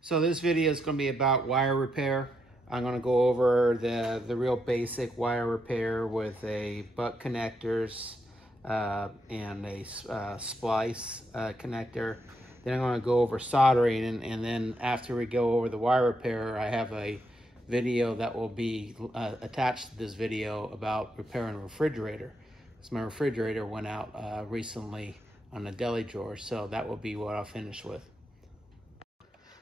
So this video is going to be about wire repair. I'm going to go over the real basic wire repair with a butt connectors and a splice connector. Then I'm going to go over soldering, and then after we go over the wire repair, I have a video that will be attached to this video about repairing a refrigerator. So my refrigerator went out recently on the deli drawer, so that will be what I'll finish with.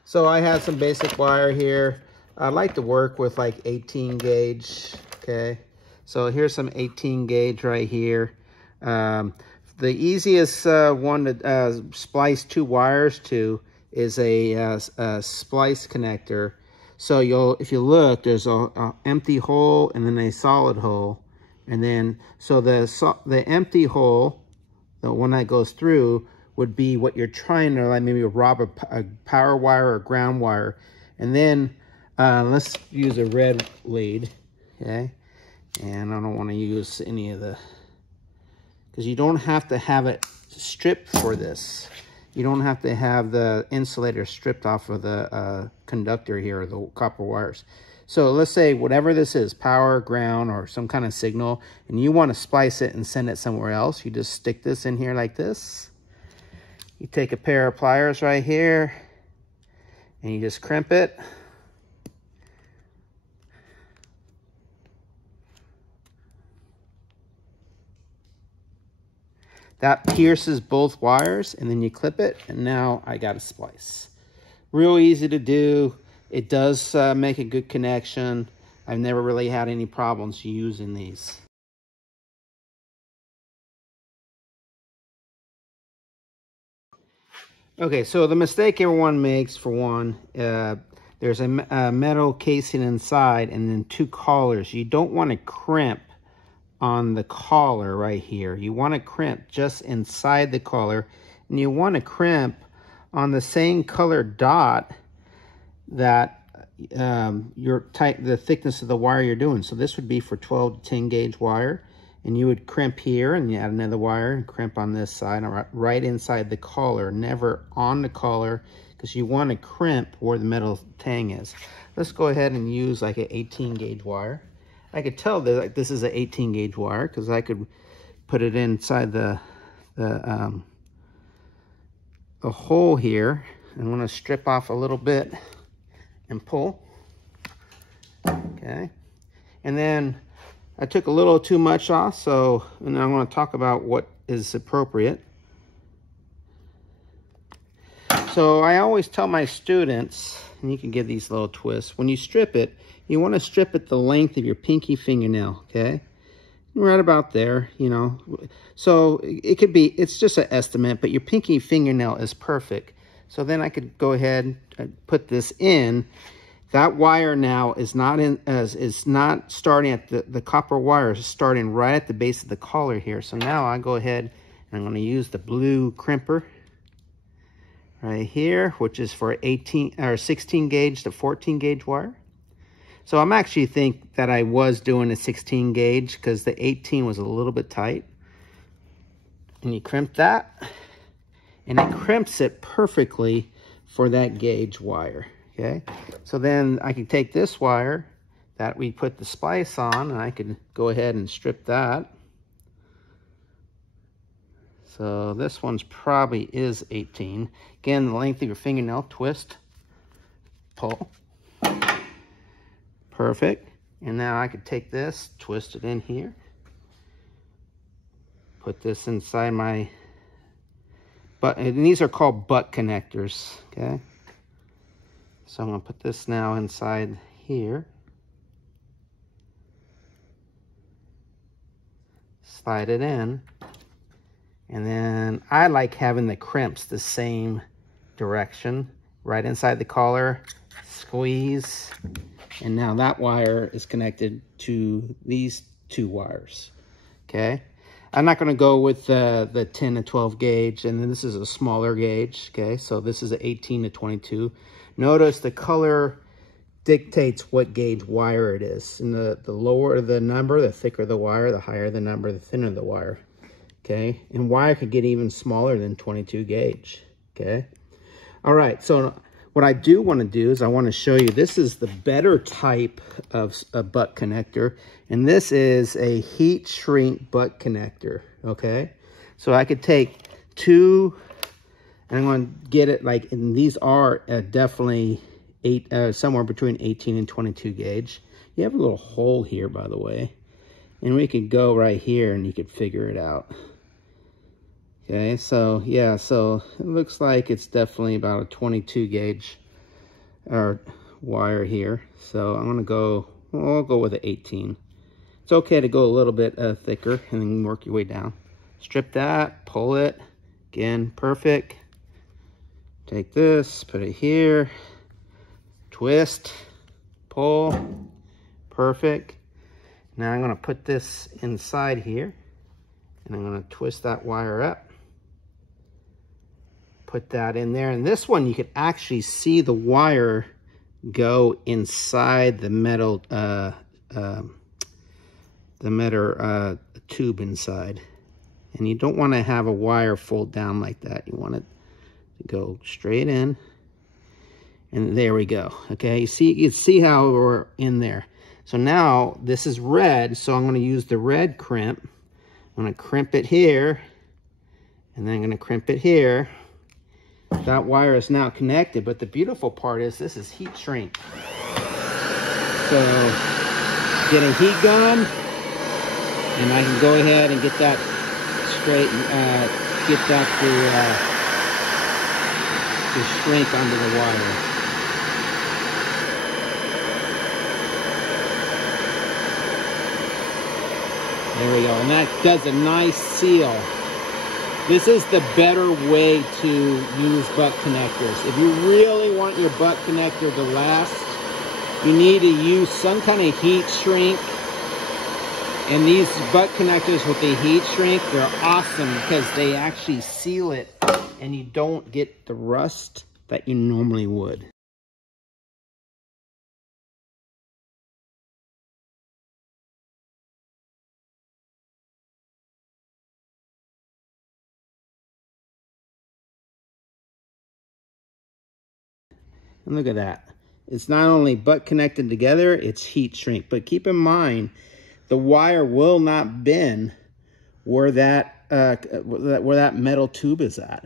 So I have some basic wire here. I like to work with like 18 gauge, okay? So here's some 18 gauge right here. The easiest one to splice two wires to is a splice connector. So if you look, there's a empty hole and then a solid hole. And then, so the empty hole, the one that goes through, would be what you're trying to, like, maybe rob a power wire or ground wire. And then let's use a red lead, okay? And I don't want to use any of the, because you don't have to have it stripped for this. You don't have to have the insulator stripped off of the conductor here, the copper wires. So let's say whatever this is, power, ground, or some kind of signal, and you want to splice it and send it somewhere else, you just stick this in here like this. You take a pair of pliers right here, and you just crimp it. That pierces both wires, and then you clip it, and now I got a splice. Real easy to do. It does make a good connection. I've never really had any problems using these. Okay, so the mistake everyone makes, for one, there's a metal casing inside and then two collars. You don't want to crimp on the collar right here. You want to crimp just inside the collar, and you want to crimp on the same color dot that the thickness of the wire you're doing. So this would be for 12 to 10 gauge wire, and you would crimp here and you add another wire and crimp on this side, right inside the collar, never on the collar, because you want to crimp where the metal tang is. Let's go ahead and use like an 18 gauge wire. I could tell that like this is an 18 gauge wire because I could put it inside the hole here. I'm going to strip off a little bit and pull. Okay, and then I took a little too much off, so, and I'm going to talk about what is appropriate. So I always tell my students, and you can give these little twists, when you strip it, you want to strip it the length of your pinky fingernail, okay? Right about there, you know. So it could be, it's just an estimate, but your pinky fingernail is perfect. So then I could go ahead and put this in. That wire now is not starting at the copper wire is starting right at the base of the collar here. So now I go ahead and I'm going to use the blue crimper right here, which is for 18 or 16 gauge to 14 gauge wire. So I'm actually think that I was doing a 16 gauge because the 18 was a little bit tight. And you crimp that, and it crimps it perfectly for that gauge wire. Okay, so then I can take this wire that we put the splice on, and I can go ahead and strip that. So this one's probably is 18. Again, the length of your fingernail, twist, pull. Perfect. And now I could take this, twist it in here, put this inside my butt, and these are called butt connectors, okay? So I'm going to put this now inside here. Slide it in. And then I like having the crimps the same direction. Right inside the collar, squeeze. And now that wire is connected to these two wires, okay? I'm not going to go with the 10 to 12 gauge, and then this is a smaller gauge, okay? So this is an 18 to 22. Notice the color dictates what gauge wire it is. And the lower the number, the thicker the wire, the higher the number, the thinner the wire, okay? And wire could get even smaller than 22 gauge, okay? All right, so what I do want to do is I want to show you, this is the better type of a butt connector, and this is a heat shrink butt connector, okay? So I could take two, and I'm going to get it like, and these are definitely somewhere between 18 and 22 gauge. You have a little hole here, by the way, and we could go right here and you could figure it out. Okay, so yeah, so it looks like it's definitely about a 22 gauge wire here. So I'm gonna go, well, I'll go with an 18. It's okay to go a little bit thicker and then work your way down. Strip that, pull it, again, perfect. Take this, put it here, twist, pull, perfect. Now I'm gonna put this inside here and I'm gonna twist that wire up. Put that in there, and this one you could actually see the wire go inside the metal tube inside, and you don't want to have a wire fold down like that. You want it to go straight in, and there we go. Okay, you see how we're in there. So now this is red, so I'm going to use the red crimp. I'm going to crimp it here, and then I'm going to crimp it here. That wire is now connected, but the beautiful part is this is heat shrink. So get a heat gun, and I can go ahead and get that straight, get that to shrink under the wire. There we go, and that does a nice seal. This is the better way to use butt connectors. If you really want your butt connector to last, you need to use some kind of heat shrink. And these butt connectors with the heat shrink, they're awesome because they actually seal it and you don't get the rust that you normally would. And look at that. It's not only butt connected together, it's heat shrink. But keep in mind, the wire will not bend where that metal tube is at.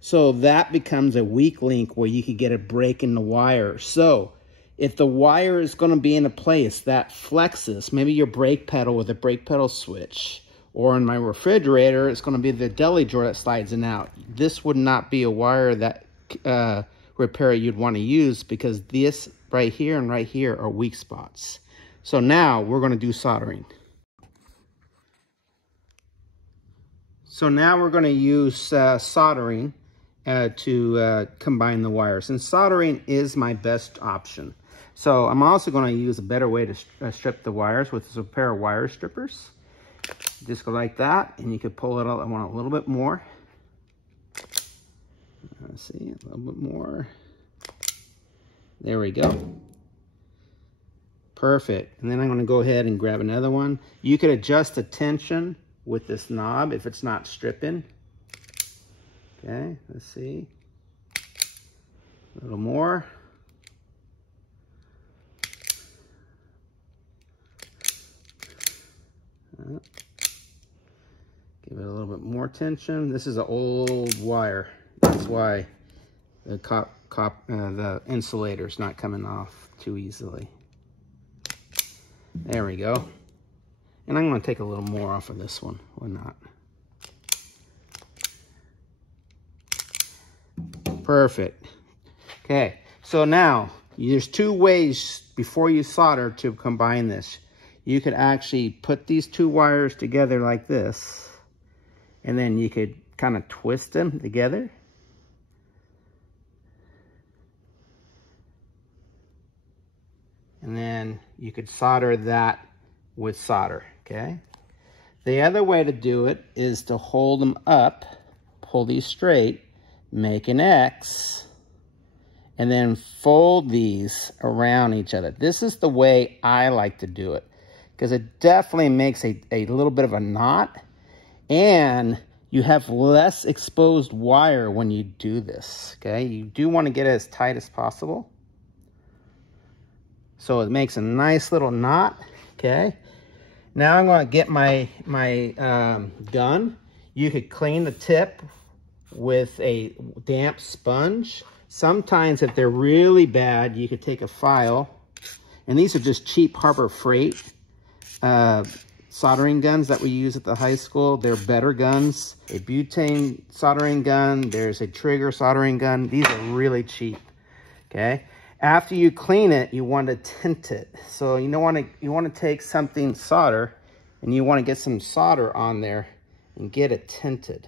So that becomes a weak link where you could get a break in the wire. So if the wire is going to be in a place that flexes, maybe your brake pedal with a brake pedal switch, or in my refrigerator, it's going to be the deli drawer that slides in and out. This would not be a wire that repair you'd want to use, because this right here and right here are weak spots. So now we're going to do soldering. So now we're going to use soldering to combine the wires, and soldering is my best option. So I'm also going to use a better way to strip the wires with a pair of wire strippers. Just go like that, and you could pull it out. I want a little bit more. Let's see, a little bit more. There we go. Perfect. And then I'm going to go ahead and grab another one. You could adjust the tension with this knob if it's not stripping. Okay, let's see. A little more. Give it a little bit more tension. This is an old wire. That's why the insulator's not coming off too easily. There we go. And I'm going to take a little more off of this one. Why not? Perfect. Okay, so now there's two ways before you solder to combine this. You could actually put these two wires together like this, and then you could kind of twist them together. And then you could solder that with solder, okay? The other way to do it is to hold them up, pull these straight, make an X, and then fold these around each other. This is the way I like to do it, because it definitely makes a little bit of a knot, and you have less exposed wire when you do this, okay? You do want to get it as tight as possible. So it makes a nice little knot, okay? Now I'm going to get my gun. You could clean the tip with a damp sponge. Sometimes if they're really bad, you could take a file. And these are just cheap Harbor Freight soldering guns that we use at the high school. They're better guns. A butane soldering gun. There's a trigger soldering gun. These are really cheap, okay? After you clean it, you want to tint it. So you want to take something solder, and you want to get some solder on there and get it tinted.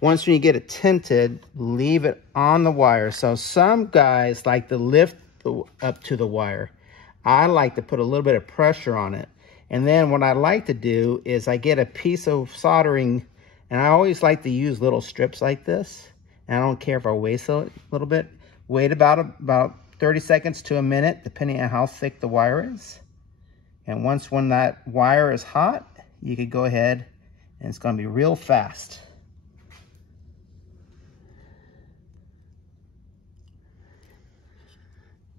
Once you get it tinted, leave it on the wire. So some guys like to lift up to the wire. I like to put a little bit of pressure on it. And then what I like to do is I get a piece of soldering, and I always like to use little strips like this. And I don't care if I waste a little bit. Wait about 30 seconds to a minute, depending on how thick the wire is. And when that wire is hot, you could go ahead, and it's going to be real fast.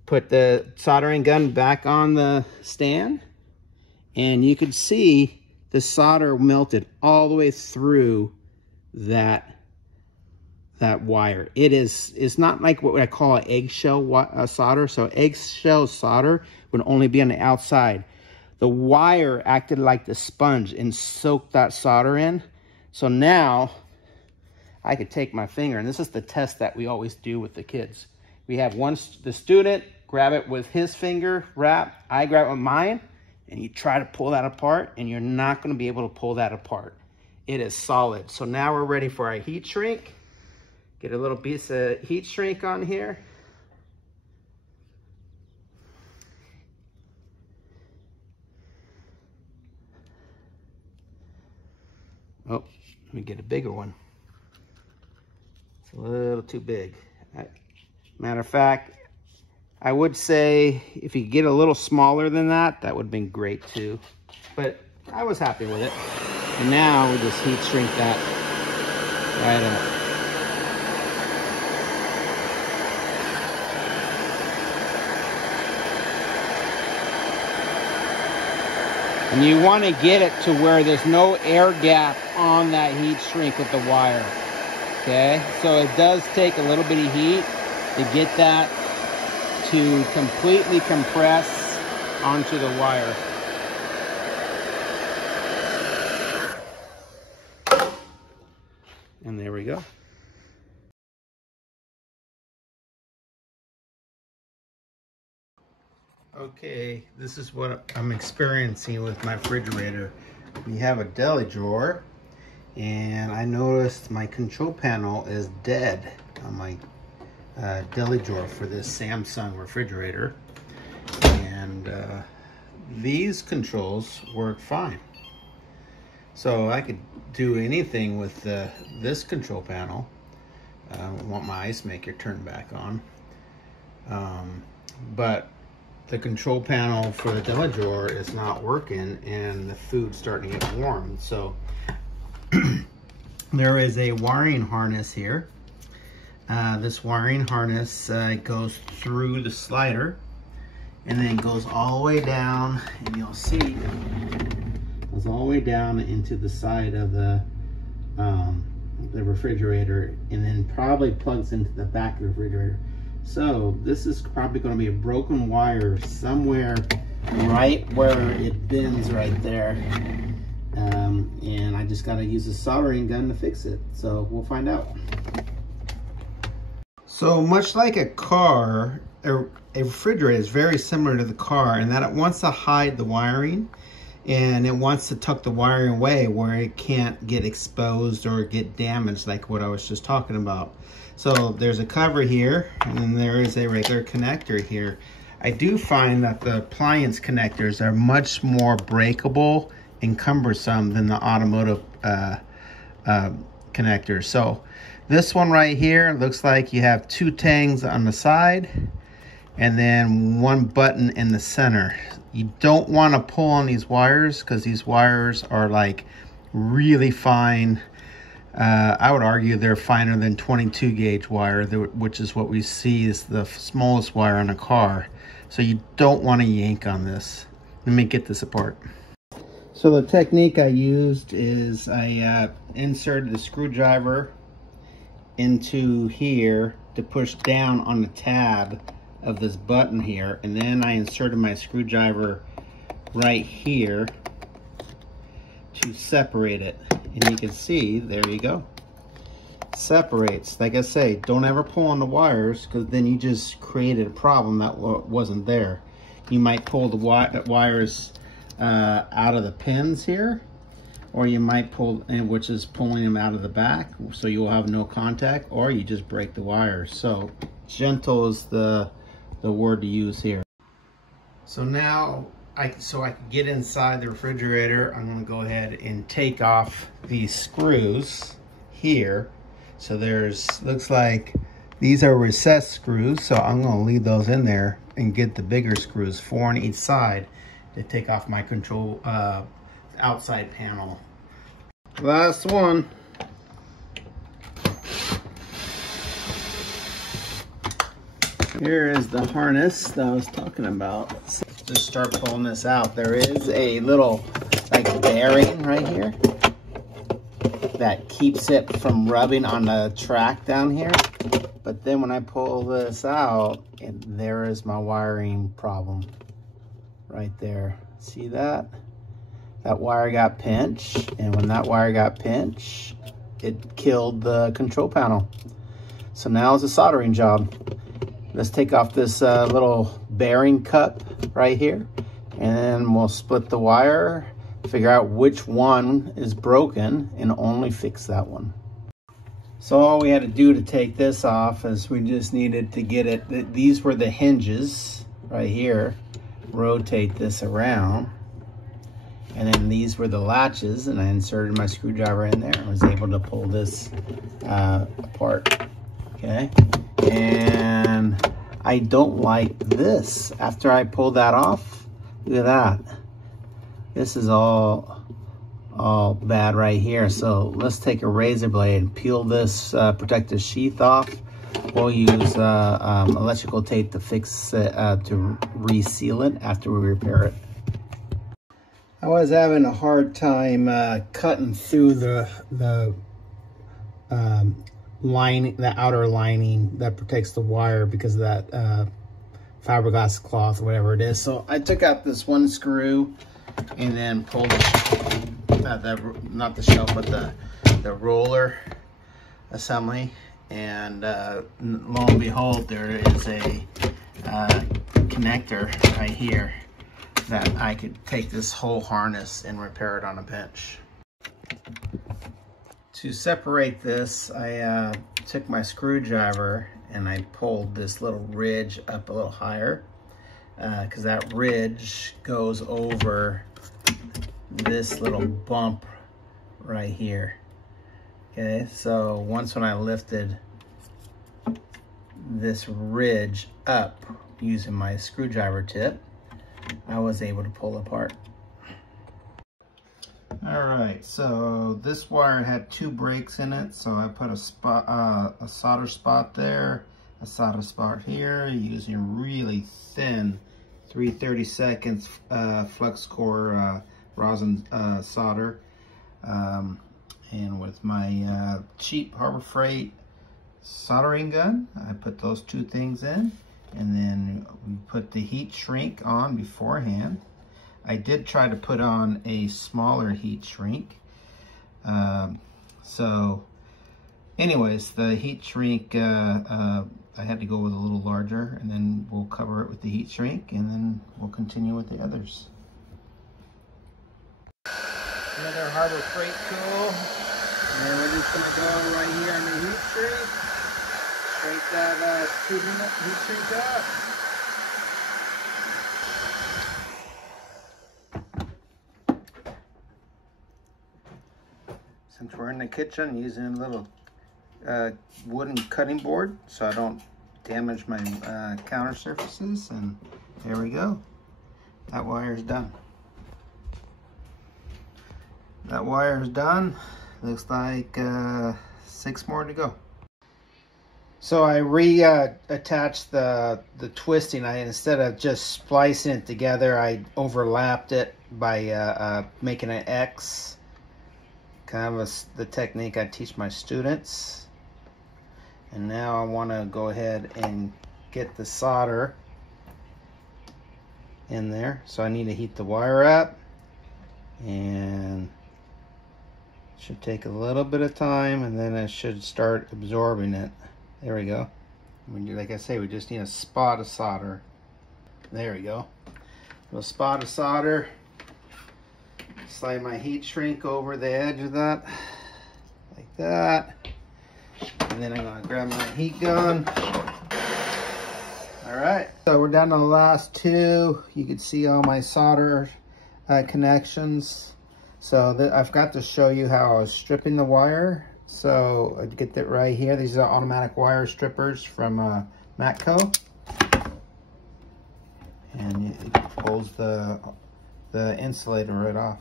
Put the soldering gun back on the stand, and you could see the solder melted all the way through that wire. It's not like what I call an eggshell solder. So eggshell solder would only be on the outside. The wire acted like the sponge and soaked that solder in. So now I could take my finger, and this is the test that we always do with the kids. We have the student grab it with his finger wrap, I grab it with mine, and you try to pull that apart, and you're not going to be able to pull that apart. It is solid. So now we're ready for our heat shrink. Get a little piece of heat shrink on here. Oh, let me get a bigger one. It's a little too big. Matter of fact, I would say if you get a little smaller than that, that would have been great too. But I was happy with it. And now we just heat shrink that right up. And you want to get it to where there's no air gap on that heat shrink with the wire. Okay, so it does take a little bit of heat to get that to completely compress onto the wire. And there we go. Okay, this is what I'm experiencing with my refrigerator. We have a deli drawer, and I noticed my control panel is dead on my deli drawer for this Samsung refrigerator. And these controls work fine. So I could do anything with this control panel. I want my ice maker turned back on. But the control panel for the deli drawer is not working, and the food's starting to get warm. So there is a wiring harness here. This wiring harness goes through the slider and then goes all the way down, and you'll see it goes all the way down into the side of the refrigerator, and then probably plugs into the back of the refrigerator. So this is probably going to be a broken wire somewhere right where it bends right there. And I just got to use a soldering gun to fix it. So we'll find out. So much like a car, a refrigerator is very similar to the car in that it wants to hide the wiring, and it wants to tuck the wiring away where it can't get exposed or get damaged, like what I was just talking about. So there's a cover here, and then there is a regular connector here. I do find that the appliance connectors are much more breakable and cumbersome than the automotive connectors. So this one right here looks like you have two tangs on the side and then one button in the center. You don't want to pull on these wires because these wires are like really fine. I would argue they're finer than 22 gauge wire, which is what we see is the smallest wire on a car. So you don't want to yank on this. Let me get this apart. So the technique I used is I inserted the screwdriver into here to push down on the tab of this button here, and then I inserted my screwdriver right here to separate it. And you can see, there you go, separates. Like I say, don't ever pull on the wires, because then you just created a problem that wasn't there. You might pull the wires out of the pins here, or you might pull, which is pulling them out of the back, so you'll have no contact, or you just break the wires. So gentle is the word to use here. So now so I can get inside the refrigerator, I'm going to go ahead and take off these screws here. So looks like these are recessed screws, so I'm going to leave those in there and get the bigger screws, 4 on each side, to take off my control outside panel. Last one. Here is the harness that I was talking about. Let's just start pulling this out. There is a little like bearing right here that keeps it from rubbing on the track down here. But then when I pull this out, there is my wiring problem right there. See that? That wire got pinched, and when that wire got pinched, it killed the control panel. So now it's a soldering job. Let's take off this little bearing cup right here, and then we'll split the wire, figure out which one is broken, and only fix that one. So all we had to do to take this off is we just needed to get it, these were the hinges right here, rotate this around, and then these were the latches, and I inserted my screwdriver in there and was able to pull this apart. Okay, and I don't like this. After I pull that off, look at that. This is all bad right here. So let's take a razor blade and peel this protective sheath off. We'll use electrical tape to fix it, to reseal it after we repair it. I was having a hard time cutting through the lining, the outer lining that protects the wire, because of that fiberglass cloth or whatever it is. So I took out this one screw and then pulled not the shelf, but the roller assembly, and lo and behold, there is a connector right here that I could take this whole harness and repair it on a bench. To separate this, I took my screwdriver and I pulled this little ridge up a little higher, because that ridge goes over this little bump right here. Okay, so when I lifted this ridge up using my screwdriver tip, I was able to pull apart. All right, so this wire had 2 breaks in it, so I put a solder spot there, a solder spot here, using really thin 3/32 flux core rosin solder, and with my cheap Harbor Freight soldering gun, I put those 2 things in, and then we put the heat shrink on beforehand. I did try to put on a smaller heat shrink. So anyways, the heat shrink, I had to go with a little larger, and then we'll cover it with the heat shrink, and then we'll continue with the others. Another Harbor Freight tool, and we're just gonna go right here on the heat shrink, shrink that heat shrink up. Since we're in the kitchen, using a little wooden cutting board so I don't damage my counter surfaces, and there we go. That wire is done. That wire is done. Looks like 6 more to go. So I reattached the twisting. Instead of just splicing it together, I overlapped it by making an X. Kind of the technique I teach my students. And now I want to go ahead and get the solder in there. So I need to heat the wire up, and it should take a little bit of time, and then it should start absorbing it. There we go. Like I say, we just need a spot of solder. There we go. A little spot of solder. Slide my heat shrink over the edge of that, like that. And then I'm gonna grab my heat gun. All right, so we're down to the last 2. You can see all my solder connections. So I've got to show you how I was stripping the wire. So I'd get that right here. These are automatic wire strippers from Matco. And it pulls the insulator right off.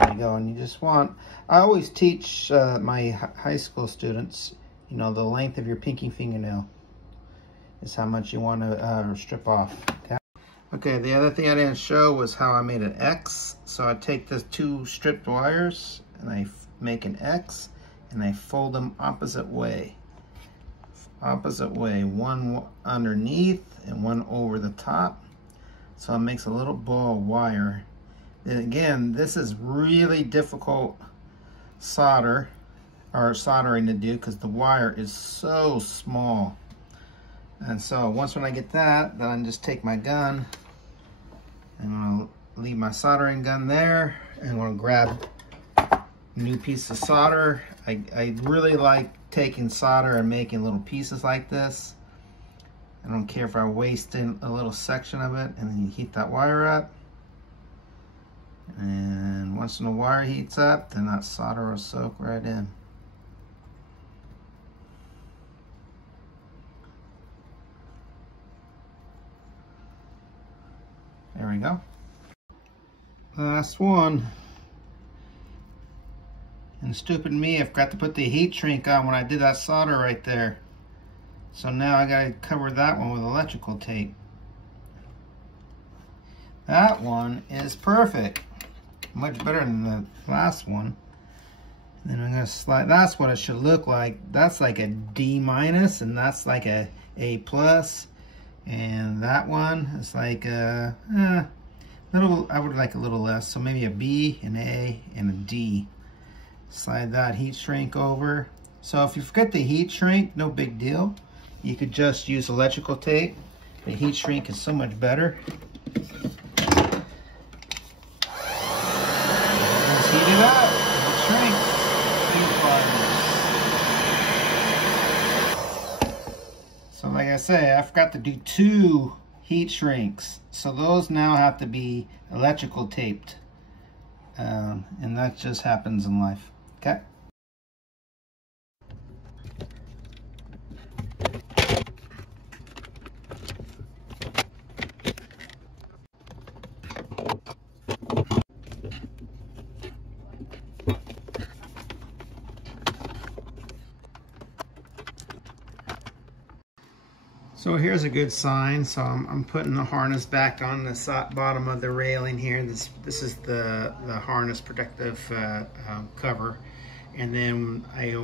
There you go. And you just want, I always teach my high school students, you know, the length of your pinky fingernail is how much you want to strip off. Okay? Okay, the other thing I didn't show was how I made an X. So I take the 2 stripped wires and I make an X, and I fold them opposite way. One underneath and one over the top. So it makes a little ball of wire. And again, this is really difficult soldering to do because the wire is so small. And so once when I get that, then I just take my gun and I'll leave my soldering gun there, and I'm gonna grab a new piece of solder. I really like taking solder and making little pieces like this. I don't care if I waste in a little section of it. And then you heat that wire up. And once the wire heats up, then that solder will soak right in. There we go. Last one. And stupid me, I forgot to put the heat shrink on when I did that solder right there. So now I gotta cover that one with electrical tape. That one is perfect. Much better than the last one. And then I'm gonna slide, that's what it should look like. That's like a D minus, and that's like a A plus. And that one is like a little, I would like a little less. So maybe a B, an A, and a D. Slide that heat shrink over. So if you forget the heat shrink, no big deal. You could just use electrical tape. The heat shrink is so much better. Let's heat it up. Heat shrink. So like I say, I forgot to do 2 heat shrinks. So those now have to be electrical taped. And that just happens in life. Okay. So here's a good sign. So I'm putting the harness back on the bottom of the railing here. This is the harness protective cover. And then I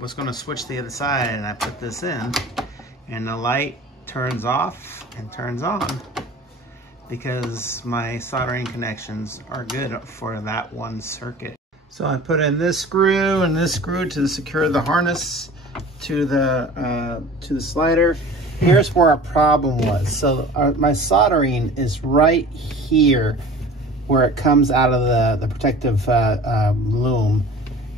was going to switch the other side, and I put this in, and the light turns off and turns on because my soldering connections are good for that one circuit. So I put in this screw and this screw to secure the harness to the slider. Here's where our problem was. So my soldering is right here where it comes out of the protective loom.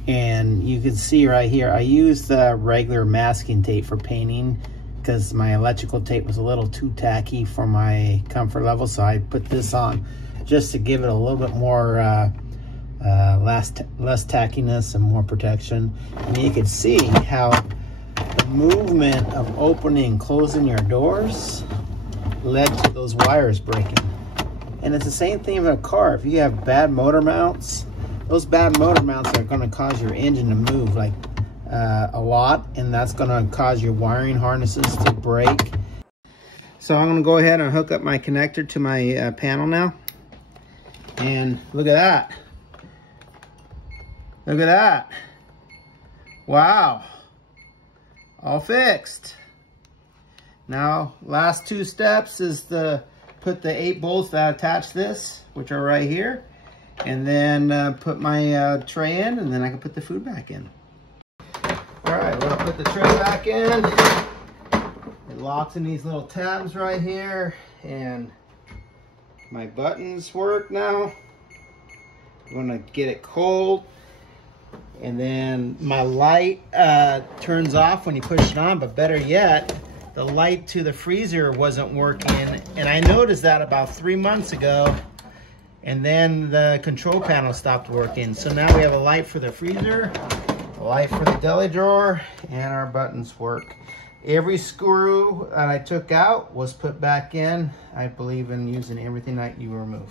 And you can see right here, I used the regular masking tape for painting because my electrical tape was a little too tacky for my comfort level. So I put this on just to give it a little bit more less tackiness and more protection. And you can see how the movement of opening and closing your doors led to those wires breaking. And it's the same thing with a car. If you have bad motor mounts, those bad motor mounts are going to cause your engine to move like a lot, and that's going to cause your wiring harnesses to break. So I'm going to go ahead and hook up my connector to my panel now. And look at that. Look at that. Wow. All fixed. Now, last two steps is to put the 8 bolts that attach this, which are right here, and then put my tray in, and then I can put the food back in. All right, we're gonna put the tray back in. It locks in these little tabs right here, and my buttons work now. I'm gonna get it cold, and then my light turns off when you push it on, but better yet, the light to the freezer wasn't working, and I noticed that about 3 months ago, and then the control panel stopped working. So now we have a light for the freezer, a light for the deli drawer, and our buttons work. Every screw that I took out was put back in. I believe in using everything that you remove.